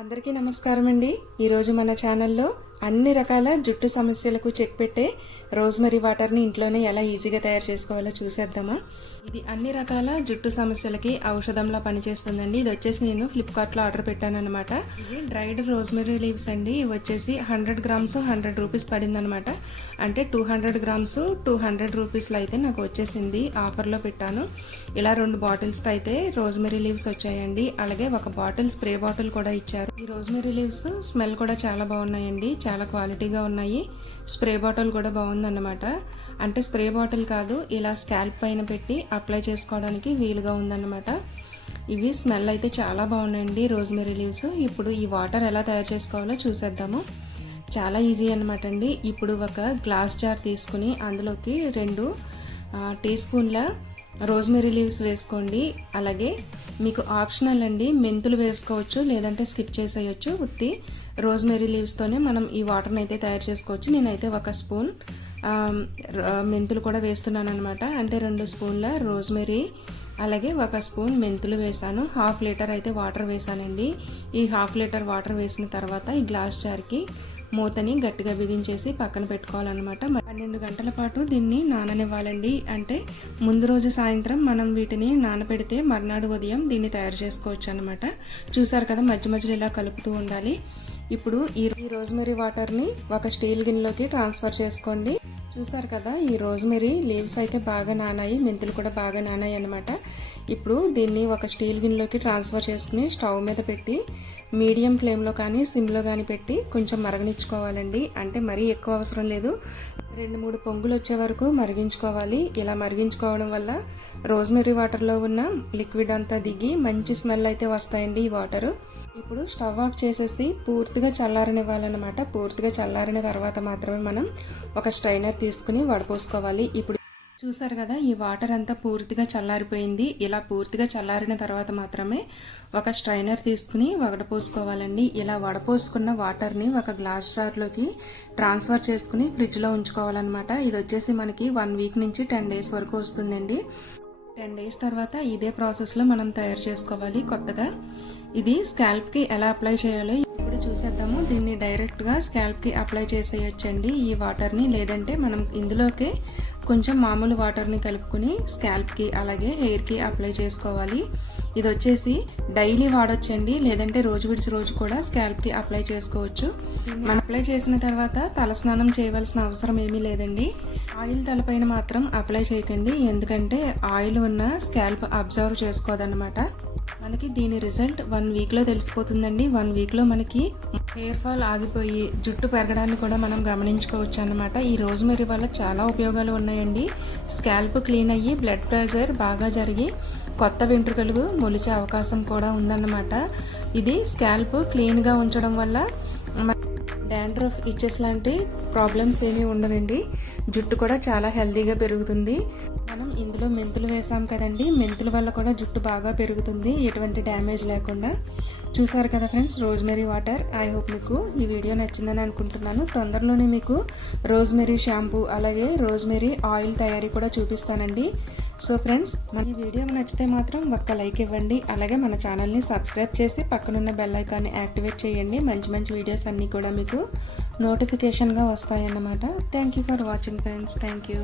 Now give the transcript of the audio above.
అందరికీ నమస్కారం అండి. ఈరోజు మన ఛానల్లో అన్ని రకాల జుట్టు సమస్యలకు చెక్ పెట్టే రోజ్మెరీ వాటర్ని ఇంట్లోనే ఎలా ఈజీగా తయారు చేసుకోవాలో చూసేద్దామా. ఇది అన్ని రకాల జుట్టు సమస్యలకి ఔషధంలా పనిచేస్తుందండి. ఇది వచ్చేసి నేను ఫ్లిప్కార్ట్లో ఆర్డర్ పెట్టాను అనమాట. ఇది డ్రైడ్ రోజ్మెరీ లీవ్స్ అండి. ఇవి వచ్చేసి 100 గ్రామ్స్ 100 రూపీస్ పడింది అనమాట. అంటే 200 గ్రామ్స్ 200 రూపీస్లో అయితే నాకు వచ్చేసింది. ఆఫర్లో పెట్టాను. ఇలా 2 బాటిల్స్తో అయితే రోజ్మెరీ లీవ్స్ వచ్చాయండి. అలాగే ఒక బాటిల్ స్ప్రే బాటిల్ కూడా ఇచ్చారు. ఈ రోజ్మెరీ లీవ్స్ స్మెల్ కూడా చాలా బాగున్నాయండి. చాలా క్వాలిటీగా ఉన్నాయి. స్ప్రే బాటిల్ కూడా బాగుందన్నమాట. అంటే స్ప్రే బాటిల్ కాదు, ఇలా స్కాల్ప్ పైన పెట్టి అప్లై చేసుకోవడానికి వీలుగా ఉందన్నమాట. ఇవి స్మెల్ అయితే చాలా బాగున్నాయండి రోజ్మెరీ లీవ్స్. ఇప్పుడు ఈ వాటర్ ఎలా తయారు చేసుకోవాలో చూసేద్దాము. చాలా ఈజీ అనమాట అండి. ఇప్పుడు ఒక గ్లాస్ జార్ తీసుకుని అందులోకి 2 టీ స్పూన్ల రోజ్మెరీ లీవ్స్ వేసుకోండి. అలాగే మీకు ఆప్షనల్ అండి, మెంతులు వేసుకోవచ్చు, లేదంటే స్కిప్ చేసేయచ్చు. ఉత్తి రోజ్మెరీ లీవ్స్తోనే మనం ఈ వాటర్ని అయితే తయారు చేసుకోవచ్చు. నేనైతే 1 స్పూన్ మెంతులు కూడా వేస్తున్నాను అనమాట. అంటే 2 స్పూన్ల రోజ్మెరీ అలాగే 1 స్పూన్ మెంతులు వేసాను. 1/2 లీటర్ అయితే వాటర్ వేసానండి. ఈ 1/2 లీటర్ వాటర్ వేసిన తర్వాత ఈ గ్లాస్ జార్కి మూతని గట్టిగా బిగించేసి పక్కన పెట్టుకోవాలన్నమాట. 12 గంటల పాటు దీన్ని నాననివ్వాలండి. అంటే ముందు రోజు సాయంత్రం మనం వీటిని నానబెడితే మర్నాడు ఉదయం దీన్ని తయారు చేసుకోవచ్చు అనమాట. చూసారు కదా, మధ్య మధ్యలో ఇలా కలుపుతూ ఉండాలి. ఇప్పుడు ఈ రోజ్మెరీ వాటర్ని ఒక స్టీల్ గిన్నెలోకి ట్రాన్స్ఫర్ చేసుకోండి. చూసారు కదా, ఈ రోజ్మెరీ లీవ్స్ అయితే బాగా నానాయి, మెంతులు కూడా బాగా నానాయి అనమాట. ఇప్పుడు దీన్ని ఒక స్టీల్ గిన్నెలోకి ట్రాన్స్ఫర్ చేసుకుని స్టవ్ మీద పెట్టి మీడియం ఫ్లేమ్లో కానీ సిమ్లో కానీ పెట్టి కొంచెం మరగనిచ్చుకోవాలండి. అంటే మరీ ఎక్కువ అవసరం లేదు, 2-3 పొంగులు వచ్చే వరకు మరిగించుకోవాలి. ఇలా మరిగించుకోవడం వల్ల రోజ్మెరీ వాటర్లో ఉన్న లిక్విడ్ అంతా దిగి మంచి స్మెల్ అయితే వస్తాయండి ఈ వాటరు. ఇప్పుడు స్టవ్ ఆఫ్ చేసేసి పూర్తిగా చల్లారనివ్వాలన్నమాట. పూర్తిగా చల్లారిన తర్వాత మాత్రమే మనం ఒక స్ట్రైనర్ తీసుకుని వడపోసుకోవాలి. ఇప్పుడు చూసారు కదా, ఈ వాటర్ అంతా పూర్తిగా చల్లారిపోయింది. ఇలా పూర్తిగా చల్లారిన తర్వాత మాత్రమే ఒక స్ట్రైనర్ తీసుకుని వడపోసుకోవాలండి. ఇలా వడపోసుకున్న వాటర్ని ఒక గ్లాస్ జార్లోకి ట్రాన్స్ఫర్ చేసుకుని ఫ్రిడ్జ్లో ఉంచుకోవాలన్నమాట. ఇది వచ్చేసి మనకి 1 వీక్ నుంచి 10 డేస్ వరకు వస్తుందండి. 10 డేస్ తర్వాత ఇదే ప్రాసెస్లో మనం తయారు చేసుకోవాలి కొత్తగా. ఇది స్కాల్ప్కి ఎలా అప్లై చేయాలో ఇప్పుడు చూసేద్దాము. దీన్ని డైరెక్ట్గా స్కాల్ప్కి అప్లై చేసేయచ్చండి ఈ వాటర్ని. లేదంటే మనం ఇందులోకే కొంచెం మామూలు వాటర్ని కలుపుకొని స్కాల్ప్కి అలాగే హెయిర్కి అప్లై చేసుకోవాలి. ఇది వచ్చేసి డైలీ వాడొచ్చండి, లేదంటే రోజు విడిచి రోజు కూడా స్కాల్ప్కి అప్లై చేసుకోవచ్చు. మనం అప్లై చేసిన తర్వాత తలస్నానం చేయవలసిన అవసరం ఏమీ లేదండి. ఆయిల్ తలపైన మాత్రం అప్లై చేయకండి, ఎందుకంటే ఆయిల్ ఉన్న స్కాల్ప్ అబ్జర్వ్ చేసుకోదన్నమాట. మనకి దీని రిజల్ట్ 1 వీక్లో తెలిసిపోతుందండి. 1 వీక్లో మనకి హెయిర్ ఫాల్ ఆగిపోయి జుట్టు పెరగడాన్ని కూడా మనం గమనించుకోవచ్చు అన్నమాట. ఈ రోజ్మెరీ వల్ల చాలా ఉపయోగాలు ఉన్నాయండి. స్కాల్ప్ క్లీన్ అయ్యి బ్లడ్ ప్రెషర్ బాగా జరిగి కొత్త వెంట్రుకలు మొలిచే అవకాశం కూడా ఉందన్నమాట. ఇది స్కాల్ప్ క్లీన్గా ఉంచడం వల్ల డాండ్రఫ్, ఇచెస్ లాంటి ప్రాబ్లమ్స్ ఏమీ ఉండవండి. జుట్టు కూడా చాలా హెల్తీగా పెరుగుతుంది. మనం ఇందులో మెంతులు వేసాం కదండి, మెంతుల వల్ల కూడా జుట్టు బాగా పెరుగుతుంది, ఎటువంటి డ్యామేజ్ లేకుండా. చూసారు కదా friends, rosemary water. I hope మీకు ఈ వీడియో నచ్చిందని అనుకుంటున్నాను. తొందరలోనే మీకు రోజ్మెరీ షాంపూ అలాగే రోజ్మెరీ ఆయిల్ తయారీ కూడా చూపిస్తానండి. సో ఫ్రెండ్స్, మన ఈ వీడియో నచ్చితే మాత్రం ఒక్క లైక్ ఇవ్వండి. అలాగే మన ఛానల్ని సబ్స్క్రైబ్ చేసి పక్కనున్న బెల్ ఐకాన్ని యాక్టివేట్ చేయండి. మంచి మంచి వీడియోస్ అన్నీ కూడా మీకు నోటిఫికేషన్గా వస్తాయన్నమాట. Thank you for watching friends. Thank you.